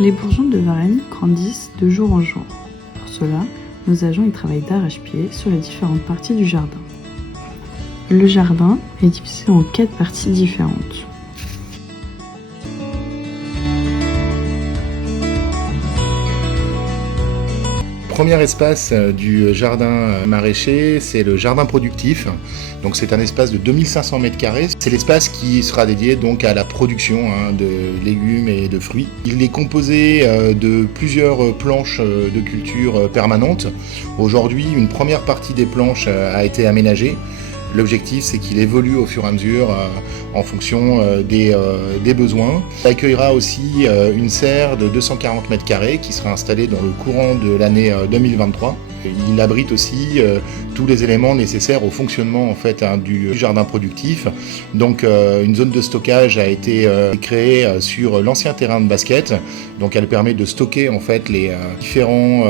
Les bourgeons de Varennes grandissent de jour en jour. Pour cela, nos agents y travaillent d'arrache-pied sur les différentes parties du jardin. Le jardin est divisé en 4 parties différentes. Le premier espace du jardin maraîcher, c'est le jardin productif. Donc c'est un espace de 2500 m². C'est l'espace qui sera dédié donc à la production de légumes et de fruits. Il est composé de plusieurs planches de culture permanentes. Aujourd'hui, une première partie des planches a été aménagée. L'objectif, c'est qu'il évolue au fur et à mesure en fonction des besoins. Il accueillera aussi une serre de 240 m² qui sera installée dans le courant de l'année 2023. Il abrite aussi tous les éléments nécessaires au fonctionnement du jardin productif. Donc une zone de stockage a été créée sur l'ancien terrain de basket. Donc elle permet de stocker les différents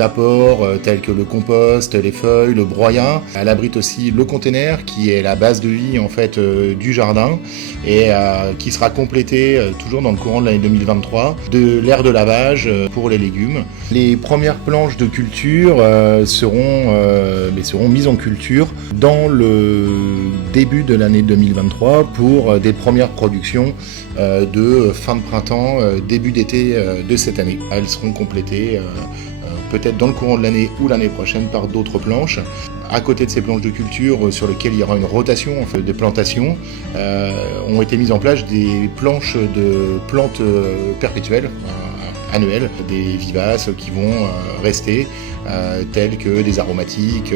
apports tels que le compost, les feuilles, le broyat. Elle abrite aussi le container qui est la base de vie du jardin et qui sera complété toujours dans le courant de l'année 2023 de l'aire de lavage pour les légumes. Les premières planches de culture seront mises en culture dans le début de l'année 2023 pour des premières productions de fin de printemps, début d'été de cette année. Elles seront complétées peut-être dans le courant de l'année ou l'année prochaine par d'autres planches. À côté de ces planches de culture sur lesquelles il y aura une rotation de plantation, ont été mises en place des planches de plantes perpétuelles, annuelles, des vivaces qui vont rester, telles que des aromatiques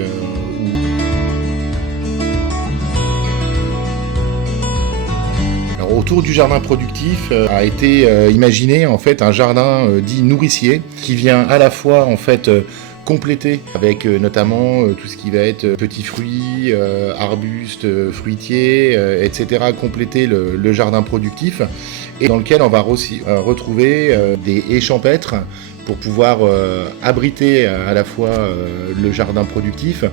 Autour du jardin productif a été imaginé un jardin dit nourricier qui vient à la fois compléter avec notamment tout ce qui va être petits fruits, arbustes, fruitiers, etc. Compléter le jardin productif et dans lequel on va aussi retrouver des haies champêtres pour pouvoir abriter à la fois le jardin productif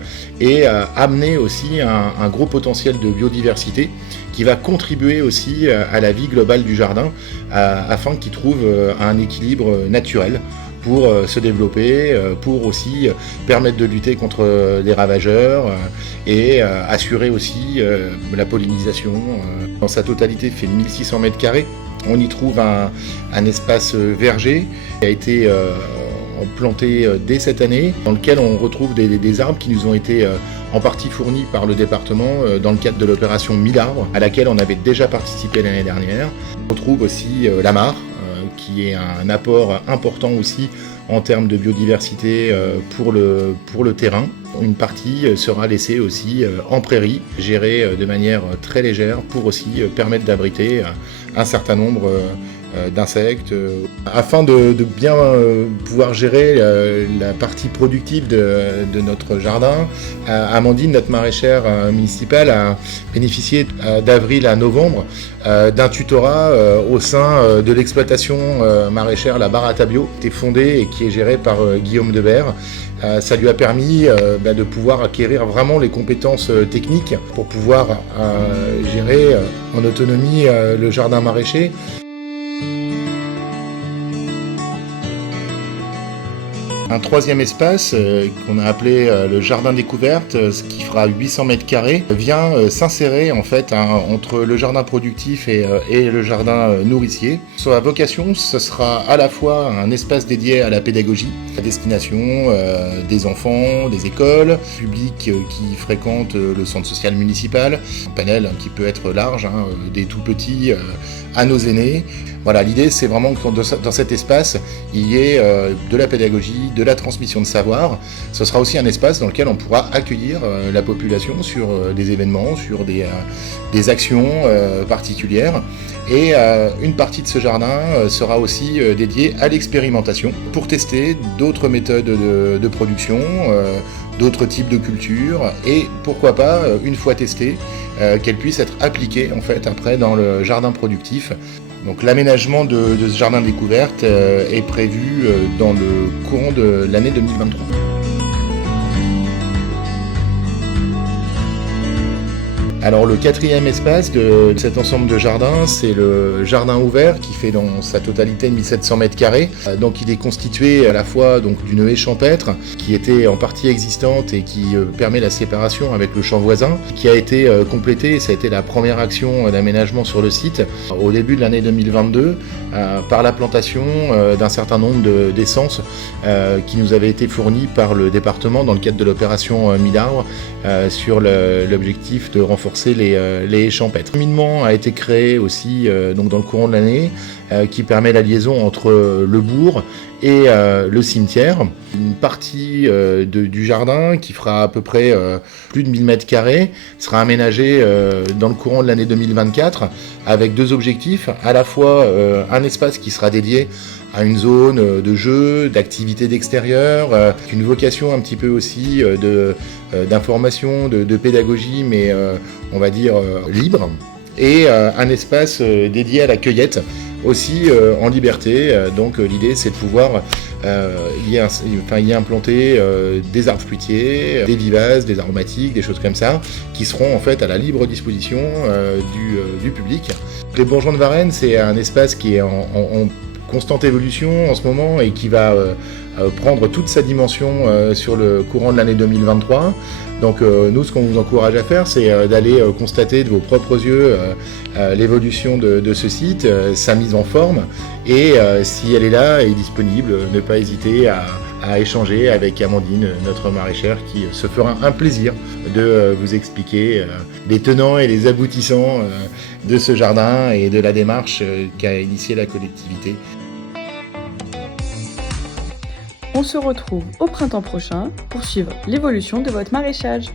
et amener aussi un gros potentiel de biodiversité qui va contribuer aussi à la vie globale du jardin afin qu'il trouve un équilibre naturel pour se développer, pour aussi permettre de lutter contre les ravageurs et assurer aussi la pollinisation. Dans sa totalité, fait 1600 m². On y trouve un espace verger qui a été planté dès cette année, dans lequel on retrouve des arbres qui nous ont été en partie fournis par le département dans le cadre de l'opération 1000 arbres, à laquelle on avait déjà participé l'année dernière. On retrouve aussi la mare, qui est un apport important aussi en termes de biodiversité pour le terrain. Une partie sera laissée aussi en prairie, gérée de manière très légère pour aussi permettre d'abriter un certain nombre d'insectes. Afin de bien pouvoir gérer la partie productive de notre jardin, Amandine, notre maraîchère municipale, a bénéficié d'avril à novembre d'un tutorat au sein de l'exploitation maraîchère La Barre à Tabio, qui est fondée et qui est gérée par Guillaume Debert. Ça lui a permis de pouvoir acquérir vraiment les compétences techniques pour pouvoir gérer en autonomie le jardin maraîcher. Un troisième espace qu'on a appelé le jardin découverte, ce qui fera 800 m², vient s'insérer entre le jardin productif et le jardin nourricier. Sa vocation, ce sera à la fois un espace dédié à la pédagogie, à destination des enfants, des écoles, publics qui fréquentent le centre social municipal, un panel qui peut être large, des tout petits à nos aînés. Voilà, l'idée c'est vraiment que dans cet espace, il y ait de la pédagogie, de la transmission de savoir. Ce sera aussi un espace dans lequel on pourra accueillir la population sur des événements, sur des actions particulières. Et une partie de ce jardin sera aussi dédiée à l'expérimentation pour tester d'autres méthodes de production, d'autres types de cultures et pourquoi pas, une fois testées, qu'elles puissent être appliquées après dans le jardin productif. Donc l'aménagement de ce jardin découverte est prévu dans le courant de l'année 2023. Alors le quatrième espace de cet ensemble de jardins, c'est le jardin ouvert qui fait dans sa totalité 1700 m². Donc il est constitué à la fois donc d'une haie champêtre qui était en partie existante et qui permet la séparation avec le champ voisin, qui a été complétée, ça a été la première action d'aménagement sur le site au début de l'année 2022 par la plantation d'un certain nombre d'essences qui nous avaient été fournies par le département dans le cadre de l'opération 1000 arbres sur l'objectif de renforcer les haies champêtres. Le cheminement a été créé aussi donc dans le courant de l'année qui permet la liaison entre le bourg et le cimetière. Une partie du jardin qui fera à peu près plus de 1000 m² sera aménagée dans le courant de l'année 2024 avec deux objectifs, à la fois un espace qui sera dédié à une zone de jeu, d'activité d'extérieur, une vocation un petit peu aussi d'information, de pédagogie, mais on va dire libre, et un espace dédié à la cueillette, aussi en liberté. Donc l'idée c'est de pouvoir y implanter des arbres fruitiers, des vivaces, des aromatiques, des choses comme ça, qui seront en fait à la libre disposition du public. Les Bourgeons de Varennes, c'est un espace qui est en constante évolution en ce moment et qui va prendre toute sa dimension sur le courant de l'année 2023. Donc nous, ce qu'on vous encourage à faire, c'est d'aller constater de vos propres yeux l'évolution de ce site, sa mise en forme, et si elle est là et disponible, ne pas hésiter à échanger avec Amandine, notre maraîchère, qui se fera un plaisir de vous expliquer les tenants et les aboutissants de ce jardin et de la démarche qu'a initiée la collectivité. On se retrouve au printemps prochain pour suivre l'évolution de votre maraîchage.